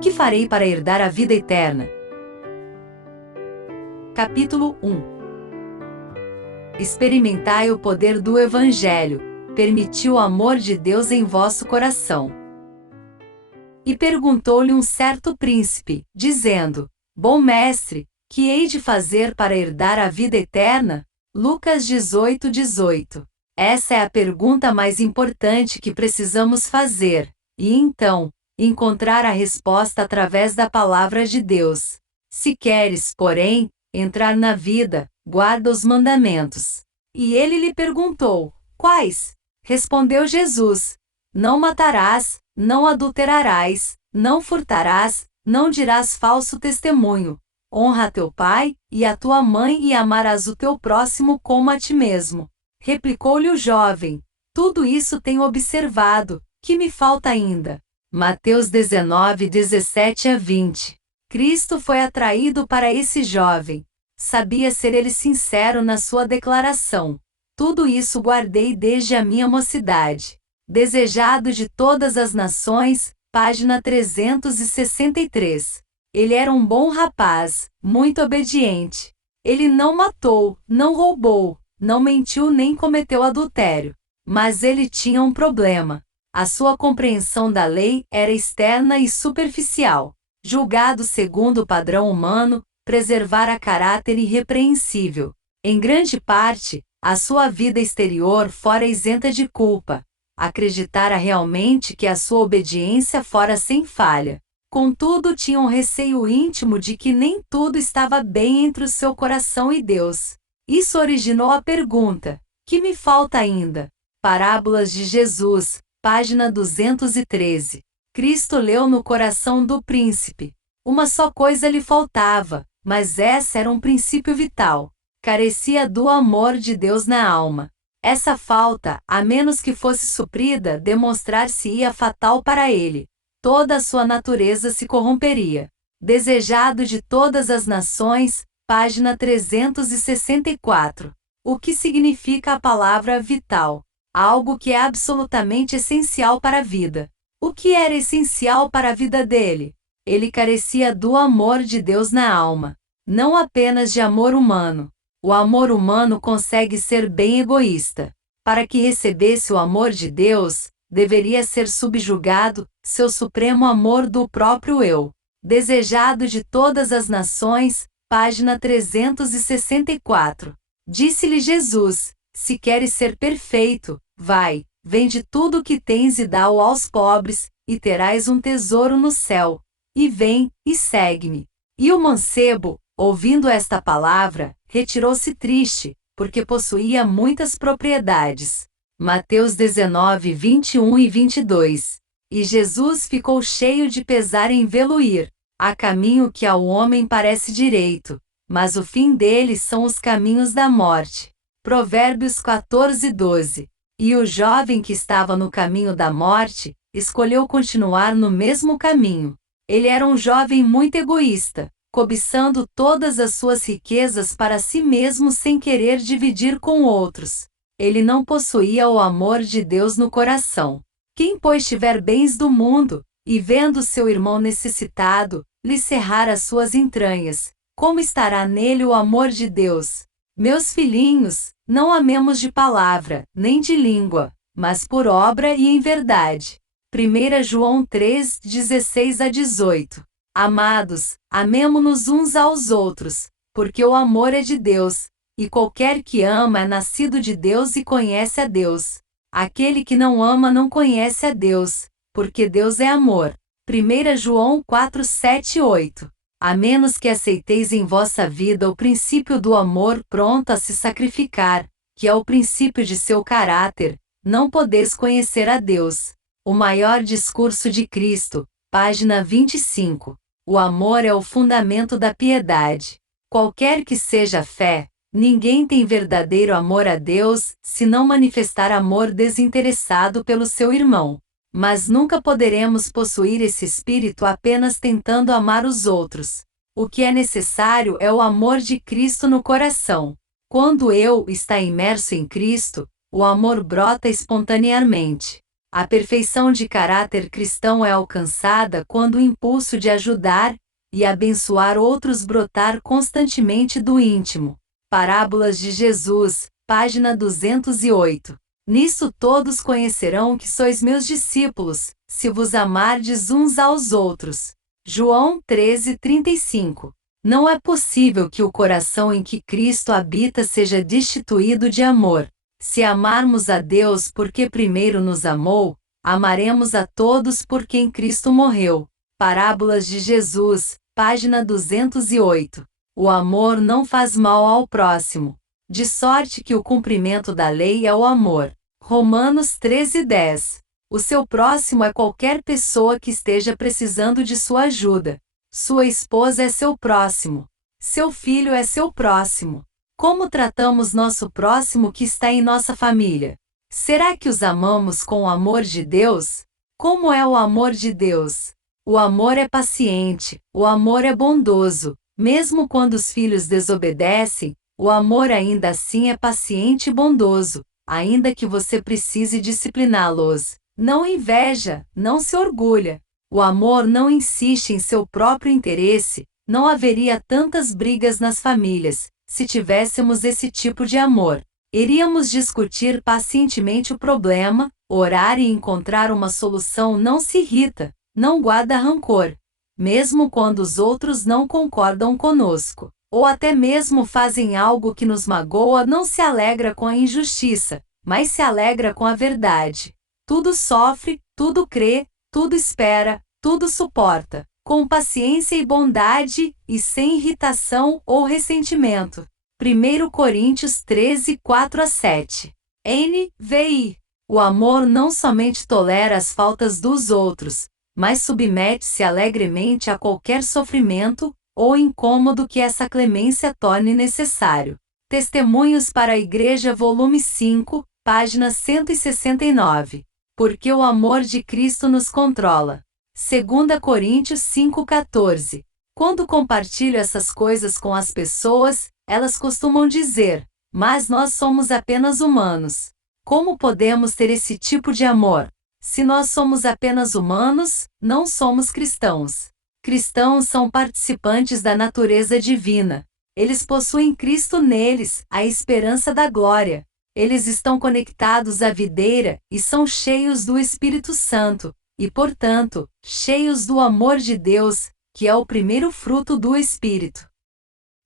Que farei para herdar a vida eterna? Capítulo 1. Experimentai o poder do Evangelho. Permitiu o amor de Deus em vosso coração. E perguntou-lhe um certo príncipe, dizendo: Bom mestre, que hei de fazer para herdar a vida eterna? Lucas 18:18. Essa é a pergunta mais importante que precisamos fazer, e então, encontrar a resposta através da palavra de Deus. Se queres, porém, entrar na vida, guarda os mandamentos. E ele lhe perguntou: Quais? Respondeu Jesus: Não matarás, não adulterarás, não furtarás, não dirás falso testemunho. Honra teu pai e a tua mãe e amarás o teu próximo como a ti mesmo. Replicou-lhe o jovem: Tudo isso tenho observado, que me falta ainda? Mateus 19:17-20. Cristo foi atraído para esse jovem. Sabia ser ele sincero na sua declaração. Tudo isso guardei desde a minha mocidade. Desejado de todas as nações, página 363. Ele era um bom rapaz, muito obediente. Ele não matou, não roubou, não mentiu nem cometeu adultério. Mas ele tinha um problema. A sua compreensão da lei era externa e superficial. Julgado segundo o padrão humano, preservara caráter irrepreensível. Em grande parte, a sua vida exterior fora isenta de culpa. Acreditara realmente que a sua obediência fora sem falha. Contudo, tinha um receio íntimo de que nem tudo estava bem entre o seu coração e Deus. Isso originou a pergunta: que me falta ainda? Parábolas de Jesus, página 213. Cristo leu no coração do príncipe. Uma só coisa lhe faltava, mas essa era um princípio vital. Carecia do amor de Deus na alma. Essa falta, a menos que fosse suprida, demonstrar-se-ia fatal para ele. Toda a sua natureza se corromperia. Desejado de todas as nações, página 364. O que significa a palavra vital? Algo que é absolutamente essencial para a vida. O que era essencial para a vida dele? Ele carecia do amor de Deus na alma. Não apenas de amor humano. O amor humano consegue ser bem egoísta. Para que recebesse o amor de Deus, deveria ser subjugado, seu supremo amor do próprio eu. Desejado de todas as nações, página 364. Disse-lhe Jesus: Se queres ser perfeito, vai, vende tudo o que tens e dá-o aos pobres, e terás um tesouro no céu. E vem, e segue-me. E o mancebo, ouvindo esta palavra, retirou-se triste, porque possuía muitas propriedades. Mateus 19:21-22. E Jesus ficou cheio de pesar em vê-lo ir. Há caminho que ao homem parece direito, mas o fim dele são os caminhos da morte. Provérbios 14:12. E o jovem que estava no caminho da morte, escolheu continuar no mesmo caminho. Ele era um jovem muito egoísta, cobiçando todas as suas riquezas para si mesmo sem querer dividir com outros. Ele não possuía o amor de Deus no coração. Quem, pois, tiver bens do mundo, e vendo seu irmão necessitado, lhe cerrar as suas entranhas, como estará nele o amor de Deus? Meus filhinhos, não amemos de palavra, nem de língua, mas por obra e em verdade. 1 João 3:16-18. Amados, amemo-nos uns aos outros, porque o amor é de Deus, e qualquer que ama é nascido de Deus e conhece a Deus. Aquele que não ama não conhece a Deus, porque Deus é amor. 1 João 4:7-8. A menos que aceiteis em vossa vida o princípio do amor pronto a se sacrificar, que é o princípio de seu caráter, não podeis conhecer a Deus. O maior discurso de Cristo, página 25. O amor é o fundamento da piedade. Qualquer que seja a fé, ninguém tem verdadeiro amor a Deus, se não manifestar amor desinteressado pelo seu irmão. Mas nunca poderemos possuir esse espírito apenas tentando amar os outros. O que é necessário é o amor de Cristo no coração. Quando eu está imerso em Cristo, o amor brota espontaneamente. A perfeição de caráter cristão é alcançada quando o impulso de ajudar e abençoar outros brotar constantemente do íntimo. Parábolas de Jesus, página 208. Nisso todos conhecerão que sois meus discípulos, se vos amardes uns aos outros. João 13:35. Não é possível que o coração em que Cristo habita seja destituído de amor. Se amarmos a Deus porque primeiro nos amou, amaremos a todos por quem Cristo morreu. Parábolas de Jesus, página 208. O amor não faz mal ao próximo, de sorte que o cumprimento da lei é o amor. Romanos 13:10. O seu próximo é qualquer pessoa que esteja precisando de sua ajuda. Sua esposa é seu próximo. Seu filho é seu próximo. Como tratamos nosso próximo que está em nossa família? Será que os amamos com o amor de Deus? Como é o amor de Deus? O amor é paciente, o amor é bondoso. Mesmo quando os filhos desobedecem, o amor ainda assim é paciente e bondoso, ainda que você precise discipliná-los. Não inveja, não se orgulha. O amor não insiste em seu próprio interesse, não haveria tantas brigas nas famílias. Se tivéssemos esse tipo de amor, iríamos discutir pacientemente o problema, orar e encontrar uma solução. Não se irrita, não guarda rancor, mesmo quando os outros não concordam conosco, ou até mesmo fazem algo que nos magoa. Não se alegra com a injustiça, mas se alegra com a verdade. Tudo sofre, tudo crê, tudo espera, tudo suporta, com paciência e bondade, e sem irritação ou ressentimento. 1 Coríntios 13, 4-7. NVI. O amor não somente tolera as faltas dos outros, mas submete-se alegremente a qualquer sofrimento ou incômodo que essa clemência torne necessário. Testemunhos para a Igreja, volume 5, página 169. Porque o amor de Cristo nos controla. 2 Coríntios 5,14. Quando compartilho essas coisas com as pessoas, elas costumam dizer: mas nós somos apenas humanos. Como podemos ter esse tipo de amor? Se nós somos apenas humanos, não somos cristãos. Cristãos são participantes da natureza divina. Eles possuem Cristo neles, a esperança da glória. Eles estão conectados à videira e são cheios do Espírito Santo, e, portanto, cheios do amor de Deus, que é o primeiro fruto do Espírito.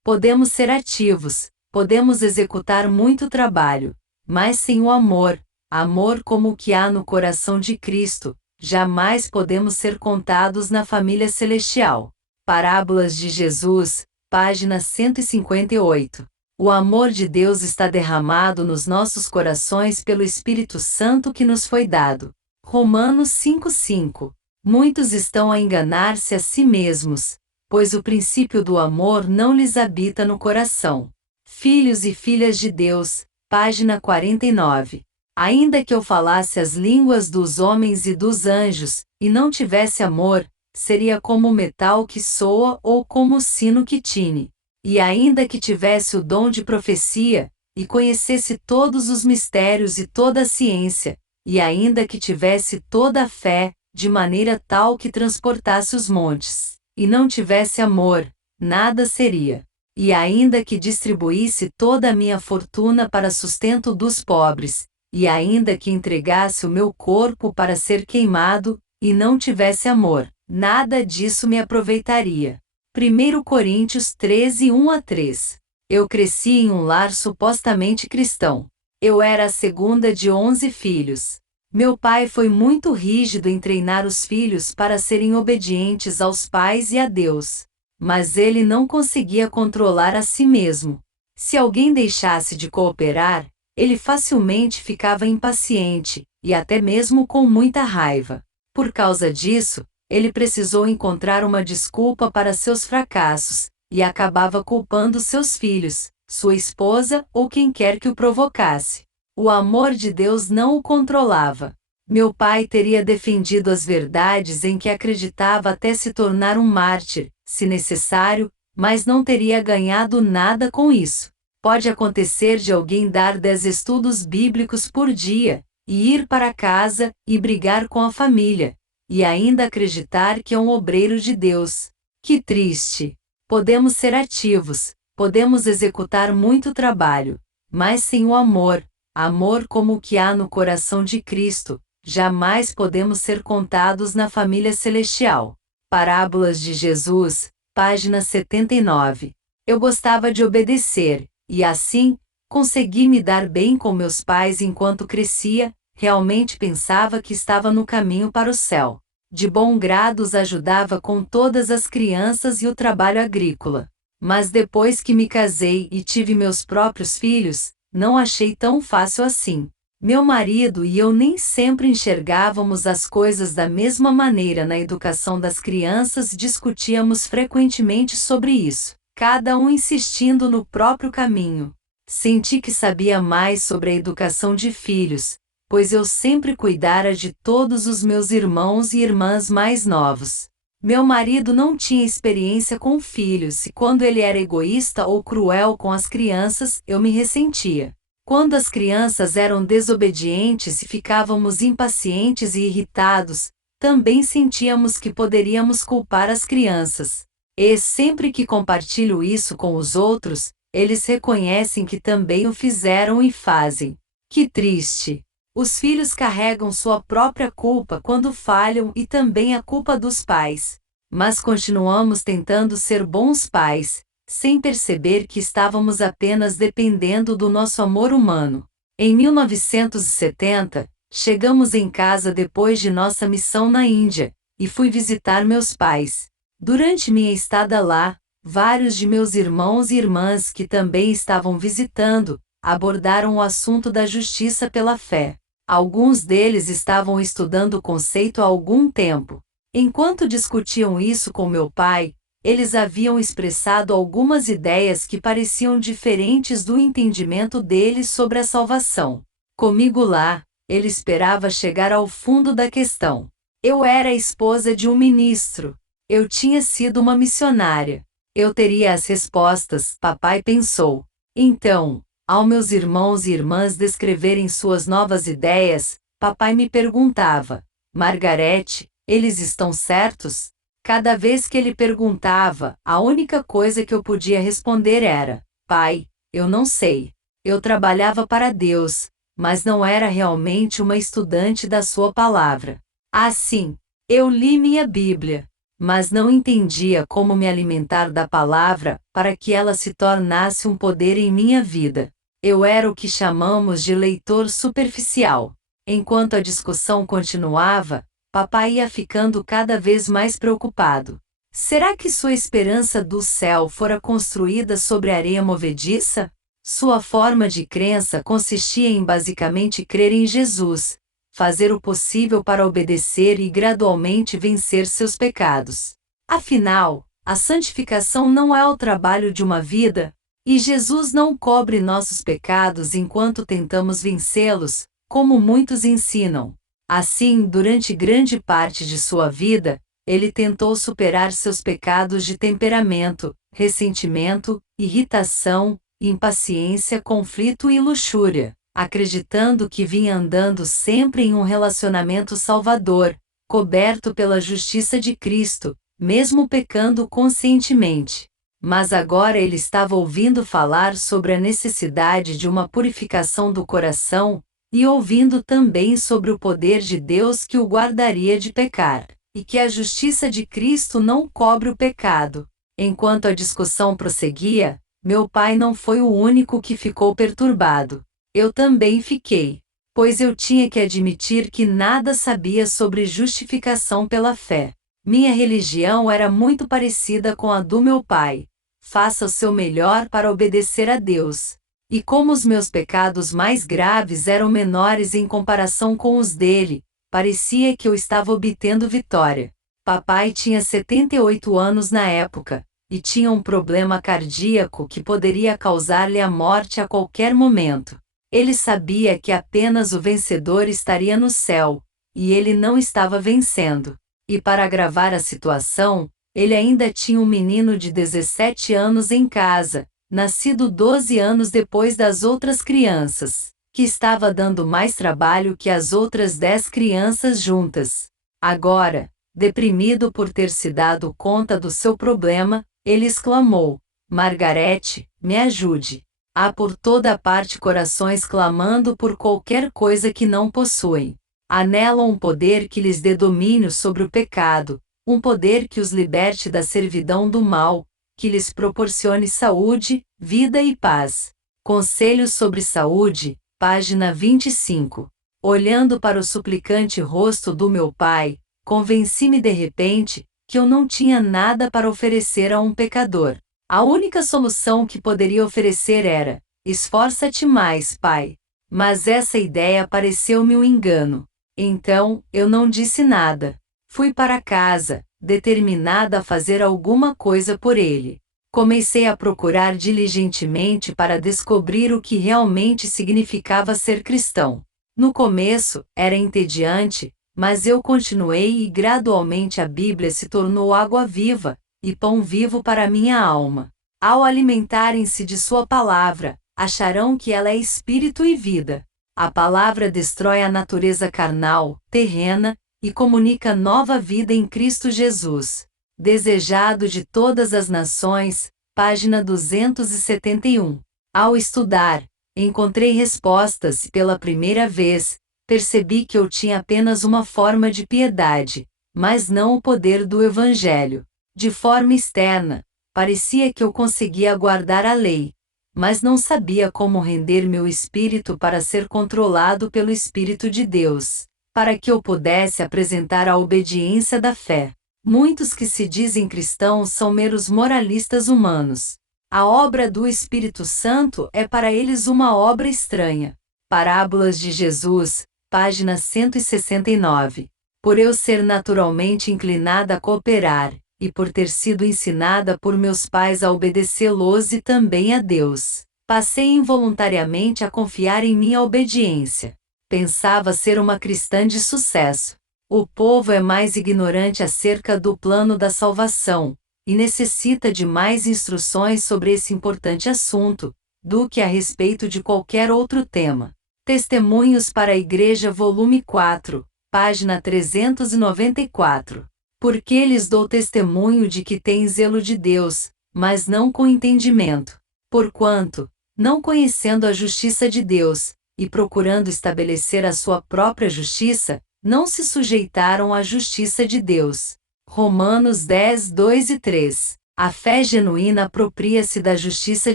Podemos ser ativos, podemos executar muito trabalho, mas sem o amor, amor como o que há no coração de Cristo, jamais podemos ser contados na família celestial. Parábolas de Jesus, página 158. O amor de Deus está derramado nos nossos corações pelo Espírito Santo que nos foi dado. Romanos 5:5. Muitos estão a enganar-se a si mesmos, pois o princípio do amor não lhes habita no coração. Filhos e filhas de Deus, página 49. Ainda que eu falasse as línguas dos homens e dos anjos, e não tivesse amor, seria como o metal que soa ou como o sino que tine. E ainda que tivesse o dom de profecia, e conhecesse todos os mistérios e toda a ciência, e ainda que tivesse toda a fé, de maneira tal que transportasse os montes, e não tivesse amor, nada seria. E ainda que distribuísse toda a minha fortuna para sustento dos pobres, e ainda que entregasse o meu corpo para ser queimado, e não tivesse amor, nada disso me aproveitaria. 1 Coríntios 13, 1-3. Eu cresci em um lar supostamente cristão. Eu era a segunda de 11 filhos. Meu pai foi muito rígido em treinar os filhos para serem obedientes aos pais e a Deus. Mas ele não conseguia controlar a si mesmo. Se alguém deixasse de cooperar, ele facilmente ficava impaciente, e até mesmo com muita raiva. Por causa disso, ele precisou encontrar uma desculpa para seus fracassos, e acabava culpando seus filhos, sua esposa ou quem quer que o provocasse. O amor de Deus não o controlava. Meu pai teria defendido as verdades em que acreditava até se tornar um mártir, se necessário, mas não teria ganhado nada com isso. Pode acontecer de alguém dar 10 estudos bíblicos por dia, e ir para casa, e brigar com a família, e ainda acreditar que é um obreiro de Deus. Que triste! Podemos ser ativos, podemos executar muito trabalho, mas sem o amor, amor como o que há no coração de Cristo, jamais podemos ser contados na família celestial. Parábolas de Jesus, página 79. Eu gostava de obedecer, e assim, consegui me dar bem com meus pais enquanto crescia, realmente pensava que estava no caminho para o céu. De bom grado os ajudava com todas as crianças e o trabalho agrícola. Mas depois que me casei e tive meus próprios filhos, não achei tão fácil assim. Meu marido e eu nem sempre enxergávamos as coisas da mesma maneira na educação das crianças, discutíamos frequentemente sobre isso, cada um insistindo no próprio caminho. Senti que sabia mais sobre a educação de filhos, pois eu sempre cuidara de todos os meus irmãos e irmãs mais novos. Meu marido não tinha experiência com filhos e quando ele era egoísta ou cruel com as crianças, eu me ressentia. Quando as crianças eram desobedientes e ficávamos impacientes e irritados, também sentíamos que poderíamos culpar as crianças. E sempre que compartilho isso com os outros, eles reconhecem que também o fizeram e fazem. Que triste! Os filhos carregam sua própria culpa quando falham e também a culpa dos pais. Mas continuamos tentando ser bons pais, sem perceber que estávamos apenas dependendo do nosso amor humano. Em 1970, chegamos em casa depois de nossa missão na Índia, e fui visitar meus pais. Durante minha estada lá, vários de meus irmãos e irmãs que também estavam visitando, abordaram o assunto da justiça pela fé. Alguns deles estavam estudando o conceito há algum tempo. Enquanto discutiam isso com meu pai, eles haviam expressado algumas ideias que pareciam diferentes do entendimento deles sobre a salvação. Comigo lá, ele esperava chegar ao fundo da questão. Eu era a esposa de um ministro. Eu tinha sido uma missionária. Eu teria as respostas, papai pensou. Então, ao meus irmãos e irmãs descreverem suas novas ideias, papai me perguntava: Margarete, eles estão certos? Cada vez que ele perguntava, a única coisa que eu podia responder era: pai, eu não sei. Eu trabalhava para Deus, mas não era realmente uma estudante da sua palavra. Assim, eu li minha Bíblia, mas não entendia como me alimentar da palavra para que ela se tornasse um poder em minha vida. Eu era o que chamamos de leitor superficial. Enquanto a discussão continuava, papai ia ficando cada vez mais preocupado. Será que sua esperança do céu fora construída sobre areia movediça? Sua forma de crença consistia em basicamente crer em Jesus, fazer o possível para obedecer e gradualmente vencer seus pecados. Afinal, a santificação não é o trabalho de uma vida, e Jesus não cobre nossos pecados enquanto tentamos vencê-los, como muitos ensinam. Assim, durante grande parte de sua vida, ele tentou superar seus pecados de temperamento, ressentimento, irritação, impaciência, conflito e luxúria, acreditando que vinha andando sempre em um relacionamento salvador, coberto pela justiça de Cristo, mesmo pecando conscientemente. Mas agora ele estava ouvindo falar sobre a necessidade de uma purificação do coração, e ouvindo também sobre o poder de Deus que o guardaria de pecar, e que a justiça de Cristo não cobre o pecado. Enquanto a discussão prosseguia, meu pai não foi o único que ficou perturbado. Eu também fiquei, pois eu tinha que admitir que nada sabia sobre justificação pela fé. Minha religião era muito parecida com a do meu pai. Faça o seu melhor para obedecer a Deus. E como os meus pecados mais graves eram menores em comparação com os dele, parecia que eu estava obtendo vitória. Papai tinha 78 anos na época, e tinha um problema cardíaco que poderia causar-lhe a morte a qualquer momento. Ele sabia que apenas o vencedor estaria no céu, e ele não estava vencendo. E para agravar a situação, ele ainda tinha um menino de 17 anos em casa, nascido 12 anos depois das outras crianças. que estava dando mais trabalho que as outras 10 crianças juntas. Agora, deprimido por ter se dado conta do seu problema, ele exclamou: Margarete, me ajude. Há por toda parte corações clamando por qualquer coisa que não possuem. Anelam um poder que lhes dê domínio sobre o pecado, um poder que os liberte da servidão do mal, que lhes proporcione saúde, vida e paz. Conselhos sobre saúde, página 25. Olhando para o suplicante rosto do meu pai, convenci-me de repente que eu não tinha nada para oferecer a um pecador. A única solução que poderia oferecer era: esforça-te mais, pai. Mas essa ideia pareceu-me um engano. Então, eu não disse nada. Fui para casa, determinada a fazer alguma coisa por ele. Comecei a procurar diligentemente para descobrir o que realmente significava ser cristão. No começo, era entediante, mas eu continuei e gradualmente a Bíblia se tornou água viva e pão vivo para minha alma. Ao alimentarem-se de sua palavra, acharão que ela é espírito e vida. A palavra destrói a natureza carnal, terrena, e comunica nova vida em Cristo Jesus. Desejado de todas as nações, página 271. Ao estudar, encontrei respostas e pela primeira vez, percebi que eu tinha apenas uma forma de piedade, mas não o poder do Evangelho. De forma externa, parecia que eu conseguia guardar a lei, mas não sabia como render meu espírito para ser controlado pelo Espírito de Deus, para que eu pudesse apresentar a obediência da fé. Muitos que se dizem cristãos são meros moralistas humanos. A obra do Espírito Santo é para eles uma obra estranha. Parábolas de Jesus, página 169. Por eu ser naturalmente inclinada a cooperar, e por ter sido ensinada por meus pais a obedecê-los e também a Deus, passei involuntariamente a confiar em minha obediência. Pensava ser uma cristã de sucesso. O povo é mais ignorante acerca do plano da salvação, e necessita de mais instruções sobre esse importante assunto, do que a respeito de qualquer outro tema. Testemunhos para a Igreja, volume 4, página 394. Porque lhes dou testemunho de que têm zelo de Deus, mas não com entendimento. Porquanto, não conhecendo a justiça de Deus, e procurando estabelecer a sua própria justiça, não se sujeitaram à justiça de Deus. Romanos 10, 2 e 3. A fé genuína apropria-se da justiça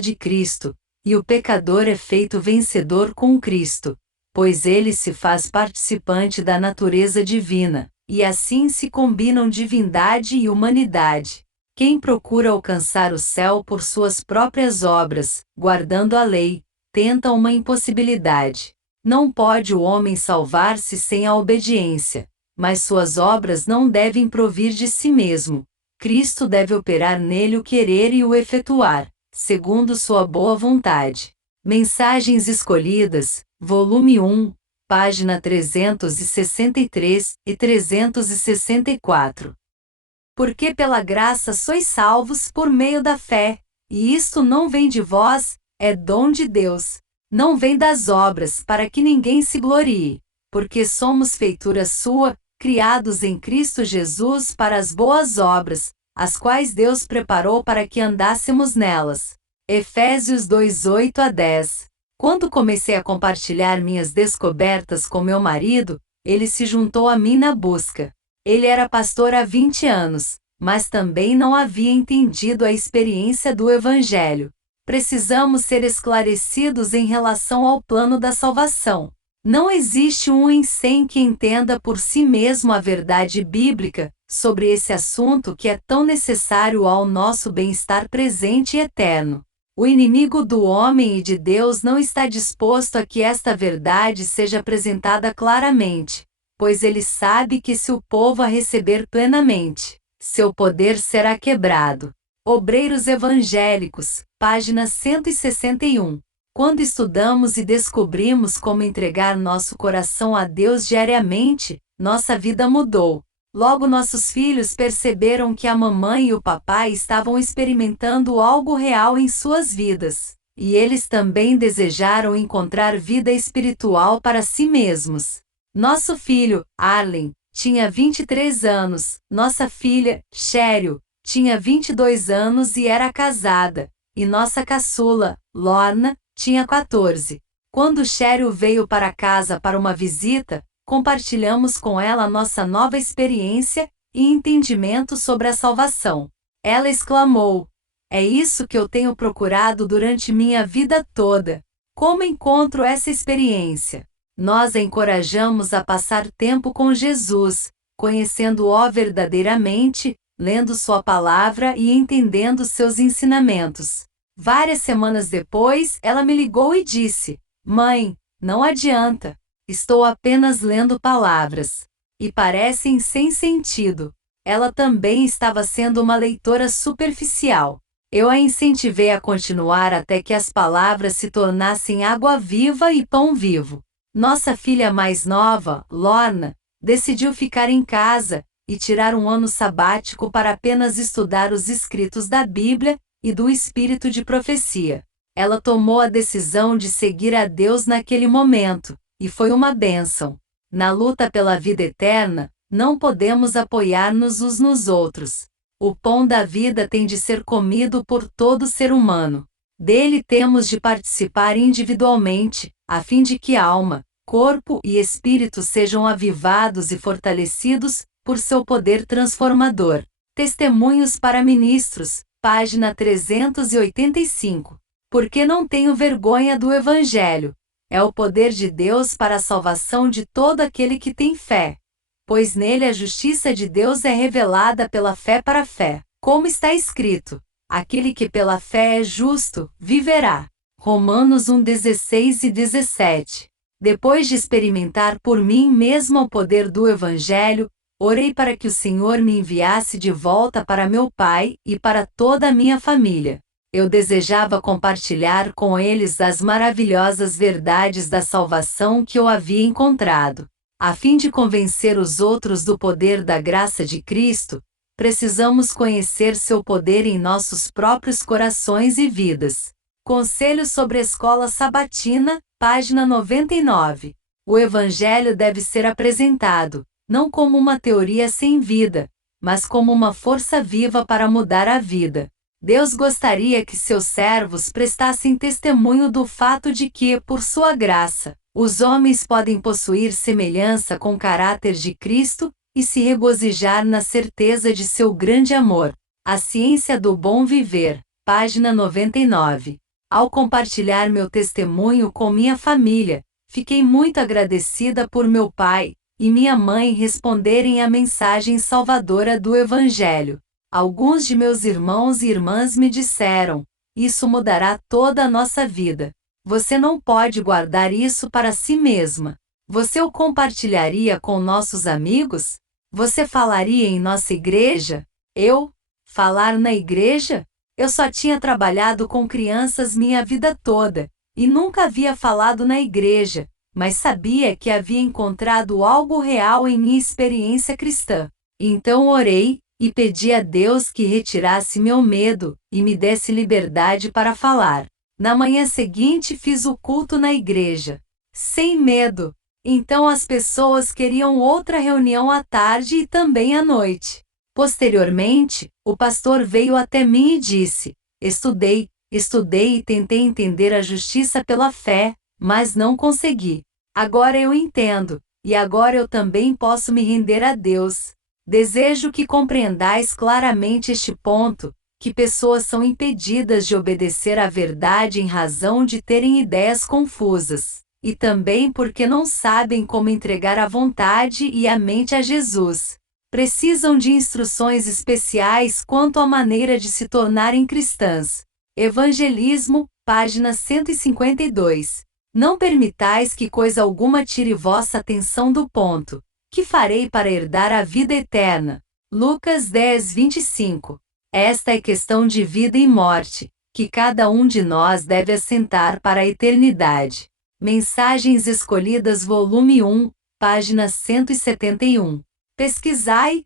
de Cristo, e o pecador é feito vencedor com Cristo, pois ele se faz participante da natureza divina, e assim se combinam divindade e humanidade. Quem procura alcançar o céu por suas próprias obras, guardando a lei, tenta uma impossibilidade. Não pode o homem salvar-se sem a obediência, mas suas obras não devem provir de si mesmo. Cristo deve operar nele o querer e o efetuar, segundo sua boa vontade. Mensagens Escolhidas, volume 1, página 363 e 364. Porque pela graça sois salvos por meio da fé, e isto não vem de vós, é dom de Deus. Não vem das obras, para que ninguém se glorie, porque somos feitura sua, criados em Cristo Jesus para as boas obras, as quais Deus preparou para que andássemos nelas. Efésios 2, 8 a 10. Quando comecei a compartilhar minhas descobertas com meu marido, ele se juntou a mim na busca. Ele era pastor há 20 anos, mas também não havia entendido a experiência do Evangelho. Precisamos ser esclarecidos em relação ao plano da salvação. Não existe um em 100 que entenda por si mesmo a verdade bíblica sobre esse assunto que é tão necessário ao nosso bem-estar presente e eterno. O inimigo do homem e de Deus não está disposto a que esta verdade seja apresentada claramente, pois ele sabe que se o povo a receber plenamente, seu poder será quebrado. Obreiros Evangélicos, página 161. Quando estudamos e descobrimos como entregar nosso coração a Deus diariamente, nossa vida mudou. Logo nossos filhos perceberam que a mamãe e o papai estavam experimentando algo real em suas vidas. e eles também desejaram encontrar vida espiritual para si mesmos. Nosso filho, Arlen, tinha 23 anos, nossa filha, Cheryl, tinha 22 anos e era casada, e nossa caçula, Lorna, tinha 14. Quando Cheryl veio para casa para uma visita, compartilhamos com ela nossa nova experiência e entendimento sobre a salvação. Ela exclamou: "É isso que eu tenho procurado durante minha vida toda. Como encontro essa experiência?" Nós a encorajamos a passar tempo com Jesus, conhecendo-o verdadeiramente, lendo sua palavra e entendendo seus ensinamentos. Várias semanas depois, ela me ligou e disse: "Mãe, não adianta. Estou apenas lendo palavras. E parecem sem sentido." Ela também estava sendo uma leitora superficial. Eu a incentivei a continuar até que as palavras se tornassem água viva e pão vivo. Nossa filha mais nova, Lorna, decidiu ficar em casa e tirar um ano sabático para apenas estudar os escritos da Bíblia e do espírito de profecia. Ela tomou a decisão de seguir a Deus naquele momento, e foi uma bênção. Na luta pela vida eterna, não podemos apoiar-nos uns nos outros. O pão da vida tem de ser comido por todo ser humano. Dele temos de participar individualmente, a fim de que alma, corpo e espírito sejam avivados e fortalecidos por seu poder transformador. Testemunhos para Ministros, página 385. Porque não tenho vergonha do Evangelho. É o poder de Deus para a salvação de todo aquele que tem fé. Pois nele a justiça de Deus é revelada pela fé para a fé. Como está escrito: aquele que pela fé é justo, viverá. Romanos 1:16 e 17. Depois de experimentar por mim mesmo o poder do Evangelho, orei para que o Senhor me enviasse de volta para meu pai e para toda a minha família. Eu desejava compartilhar com eles as maravilhosas verdades da salvação que eu havia encontrado. A fim de convencer os outros do poder da graça de Cristo, precisamos conhecer seu poder em nossos próprios corações e vidas. Conselho sobre a Escola Sabatina, página 99. O Evangelho deve ser apresentado, não como uma teoria sem vida, mas como uma força viva para mudar a vida. Deus gostaria que seus servos prestassem testemunho do fato de que, por sua graça, os homens podem possuir semelhança com o caráter de Cristo e se regozijar na certeza de seu grande amor. A Ciência do Bom Viver, página 99. Ao compartilhar meu testemunho com minha família, fiquei muito agradecida por meu pai e minha mãe responderem à mensagem salvadora do Evangelho. Alguns de meus irmãos e irmãs me disseram: "Isso mudará toda a nossa vida." Você não pode guardar isso para si mesma. Você o compartilharia com nossos amigos? Você falaria em nossa igreja? Eu? Falar na igreja? Eu só tinha trabalhado com crianças minha vida toda, e nunca havia falado na igreja, mas sabia que havia encontrado algo real em minha experiência cristã. Então orei, e pedi a Deus que retirasse meu medo, e me desse liberdade para falar. Na manhã seguinte fiz o culto na igreja. Sem medo. Então as pessoas queriam outra reunião à tarde e também à noite. Posteriormente, o pastor veio até mim e disse: estudei e tentei entender a justiça pela fé, mas não consegui. Agora eu entendo, e agora eu também posso me render a Deus. Desejo que compreendais claramente este ponto, que pessoas são impedidas de obedecer à verdade em razão de terem ideias confusas, e também porque não sabem como entregar a vontade e a mente a Jesus. Precisam de instruções especiais quanto à maneira de se tornarem cristãs. Evangelismo, página 152. Não permitais que coisa alguma tire vossa atenção do ponto: que farei para herdar a vida eterna? Lucas 10:25. Esta é questão de vida e morte, que cada um de nós deve assentar para a eternidade. Mensagens Escolhidas, volume 1, página 171. Pesquisai,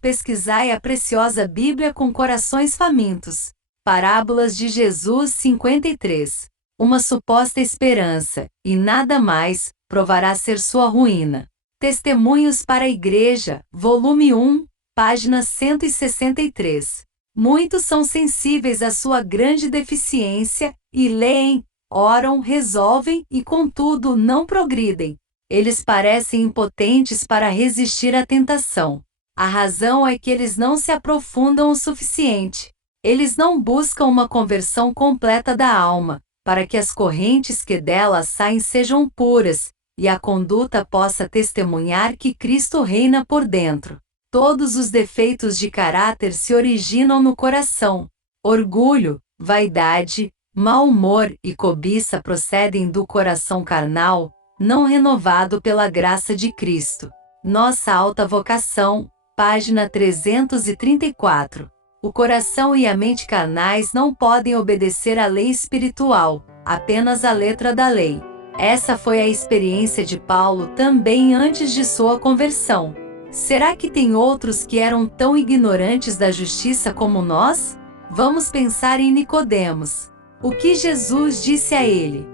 pesquisai a preciosa Bíblia com corações famintos. Parábolas de Jesus 53. uma suposta esperança, e nada mais, provará ser sua ruína. Testemunhos para a Igreja, volume 1, página 163. Muitos são sensíveis à sua grande deficiência, e leem, oram, resolvem e, contudo, não progridem. Eles parecem impotentes para resistir à tentação. A razão é que eles não se aprofundam o suficiente. Eles não buscam uma conversão completa da alma, para que as correntes que dela saem sejam puras, e a conduta possa testemunhar que Cristo reina por dentro. Todos os defeitos de caráter se originam no coração. Orgulho, vaidade, mau humor e cobiça procedem do coração carnal, não renovado pela graça de Cristo. Nossa alta vocação, página 334. O coração e a mente carnais não podem obedecer à lei espiritual, apenas à letra da lei. Essa foi a experiência de Paulo também antes de sua conversão. Será que tem outros que eram tão ignorantes da justiça como nós? Vamos pensar em Nicodemos. O que Jesus disse a ele?